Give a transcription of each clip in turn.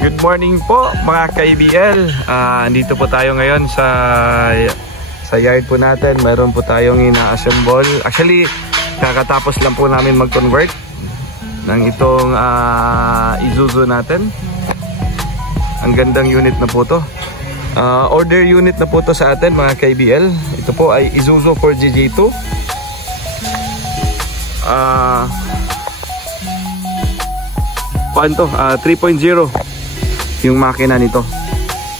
Good morning po mga ka-ABL. Andito po tayo ngayon sa yard po natin. Mayroon po tayong ina-assemble. Actually, kakatapos lang po namin mag-convert ng itong Isuzu natin. Ang gandang unit na po to. Order unit na po to sa atin mga ka-ABL. Ito po ay Isuzu 4JJ2. 3.0 yung makina nito.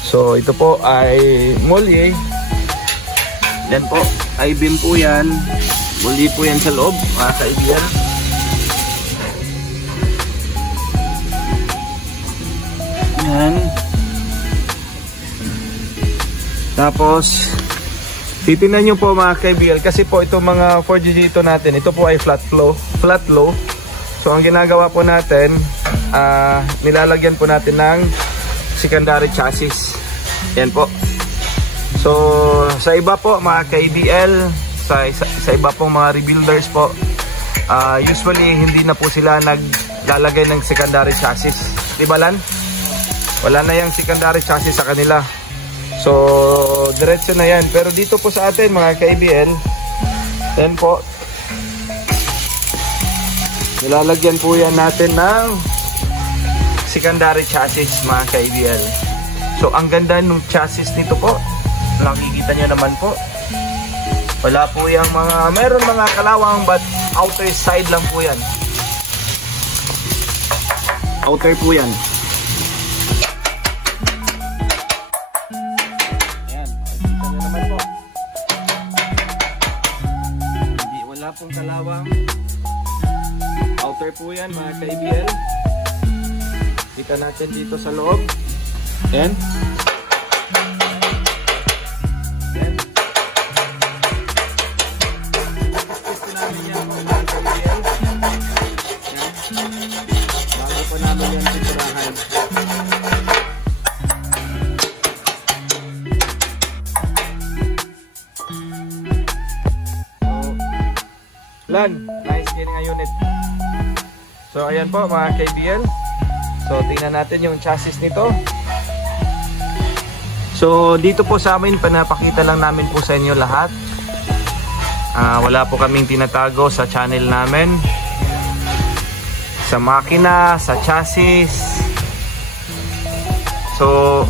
So ito po ay Molye. Yan po, I-beam po yan. Molye po yan sa loob mga ka-ABL. Yan. Tapos titingnan nyo po mga ka-ABL, kasi po itong mga 4JJ2 natin, ito po ay flat low. So ang ginagawa po natin, nilalagyan po natin ng secondary chassis. Yan po. So sa iba po mga ka-ABL, sa iba pong mga rebuilders po, usually hindi na po sila naglalagay ng secondary chassis. Diba Lan? Wala na yung secondary chassis sa kanila. So diretso na yan. Pero dito po sa atin mga ka-ABL, yan po, nilalagyan po yan natin ng secondary chassis mga ka-ABL. So ang ganda ng chassis nito po, nakikita nyo naman po, wala po yung meron mga kalawang, but outer side lang po yan. Outer po yan. Ayan, nakikita nyo naman po, hindi, wala pong kalawang. Outer po yan mga ka-ABL. Kita natin dito sa loob. Ayan. Ayan. Ito namin yan mga ka-ABL. Ayan. Bago po namin yung pinturahan. Lan, nice getting a unit. So ayan po mga ka-ABL. So tingnan natin yung chassis nito. So dito po sa amin, pinapakita lang namin po sa inyo lahat. Wala po kaming tinatago sa channel namin, sa makina, sa chassis. So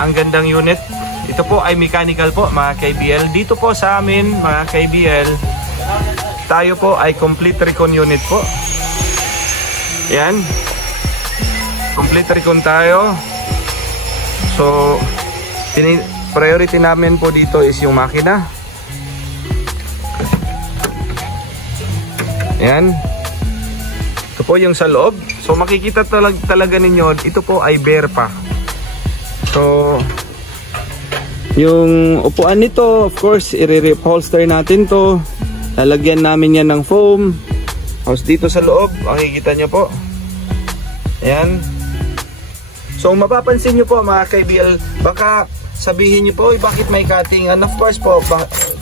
ang gandang unit. Ito po ay mechanical po mga ka-ABL. Dito po sa amin mga ka-ABL, tayo po ay complete recon unit po. Yan, complete recon tayo. So priority namin po dito is yung makina. Yan, ito po yung sa loob. So makikita talaga ninyo, ito po ay bare pa. So yung upuan nito, of course, i-reupholster natin to. Lalagyan namin yan ng foam. Tapos dito sa loob, makikita nyo po. Ayan. So mapapansin nyo po mga ka-ABL, baka sabihin nyo po, bakit may cutting? And of course po,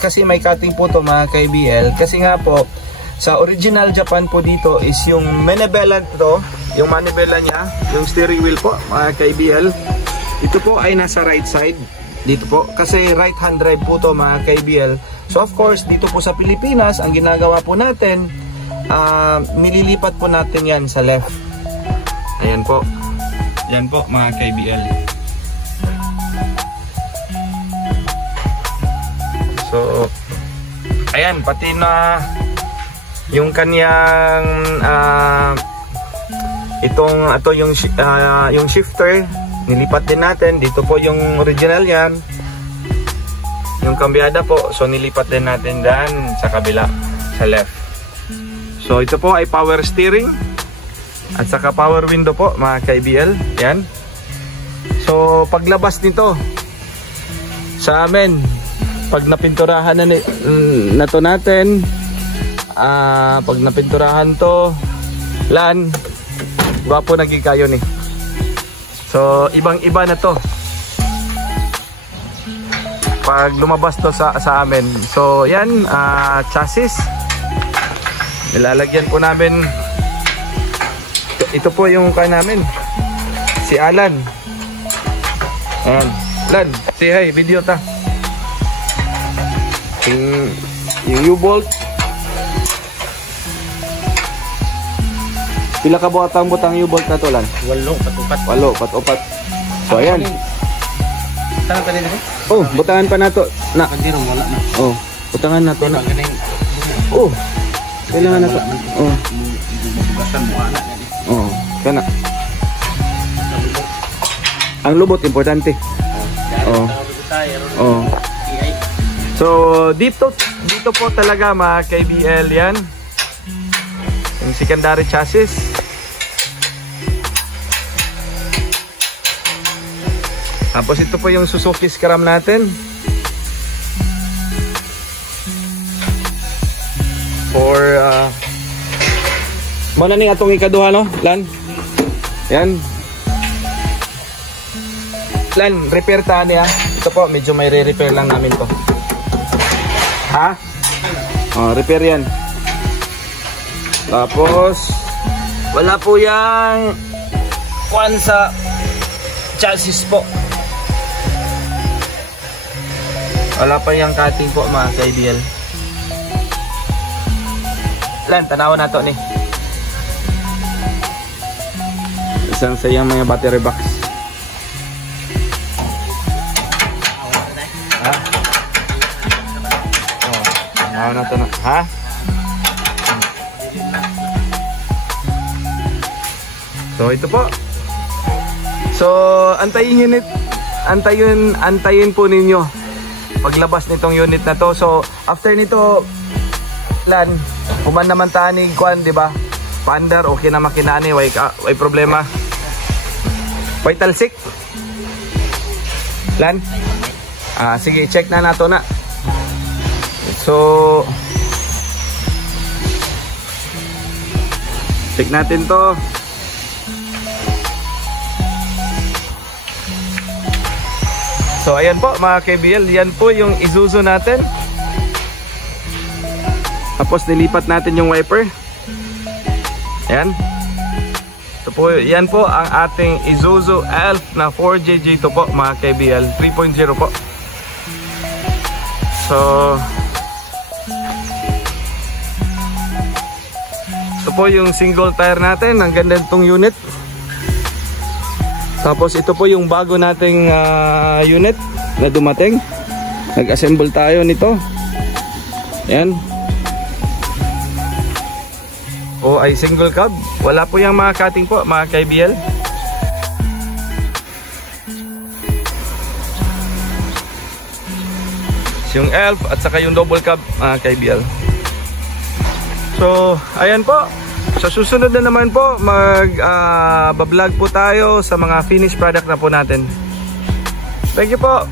kasi may cutting po to mga ka-ABL. Kasi nga po, sa original Japan po dito is yung manibela to, yung manibela niya, yung steering wheel po mga ka-ABL. Ito po ay nasa right side. Dito po, kasi right hand drive po to mga ka-ABL. So of course, dito po sa Pilipinas, ang ginagawa po natin, nililipat po natin yan sa left. Ayan po. Yan po mga ka-ABL. So ayan, pati na yung kanyang yung shifter, nilipat din natin. Dito po yung original yan, yung kambyada po. So nilipat din natin dyan sa kabila, sa left. So ito po ay power steering at saka power window po mga ka-ABL. Yan. So paglabas nito sa amin, pag napinturahan na to natin, pag napinturahan to, Lan, gwapo naging kayo ni. So ibang iba na to pag lumabas to sa amin. So yan, chassis, nilalagyan po namin. Ito po yung namin, si Alan. Ayan. Alan, say hi, video ta. Yung U-bolt. Pila ka butang U-bolt na to, Lan? 8, patupat. So, ayan. Tangan ka nito? Oh, butangan pa na to. Na. Wala na. Oh, butangan na to na. Oh, kailangan na to. Oh. Bugasan mo ana. Oh, kana. Ang lubot importante. Oh. Oh. So, dito po talaga mga KBL yan. Yung secondary chassis. Tapos ito po yung Suzuki Scram natin. For muna ning atong ikaduha, no, Lan? Yan. Lan, repair ta niya. Ito po, medyo may re-repair lang namin to. Ha? Oh, repair yan. Tapos wala po yang kuan sa chassis po. Wala pa yung cutting po mga ka-IDL. Lan, tanaw na to ni. Isang sayang mga battery box. Ha? Oh, tanaw na to na. Ha? So ito po. So antayin po ninyo paglabas nitong unit na to. So after nito, Lan, kuman naman tani kuan, di ba? Paandar, okay na makina ni, way problema. Way talsik. Lan. Sige, check na nato na. So check natin to. So ayan po mga KBL, yan po yung Isuzu natin. Tapos nilipat natin yung wiper. Ayan. So po, yan po ang ating Isuzu Elf na 4JJ to po mga KBL 3.0 po. So ito po yung single tire natin. Ang ganda itong unit. Tapos ito po yung bago nating unit na dumating. Nag-assemble tayo nito. Ayan. O ay single cab. Wala po yung mga cutting po mga KBL. Yung Elf at saka yung double cab mga KBL. So ayan po. Sa susunod na naman po, mag-vlog po tayo sa mga finished product na po natin. Thank you po.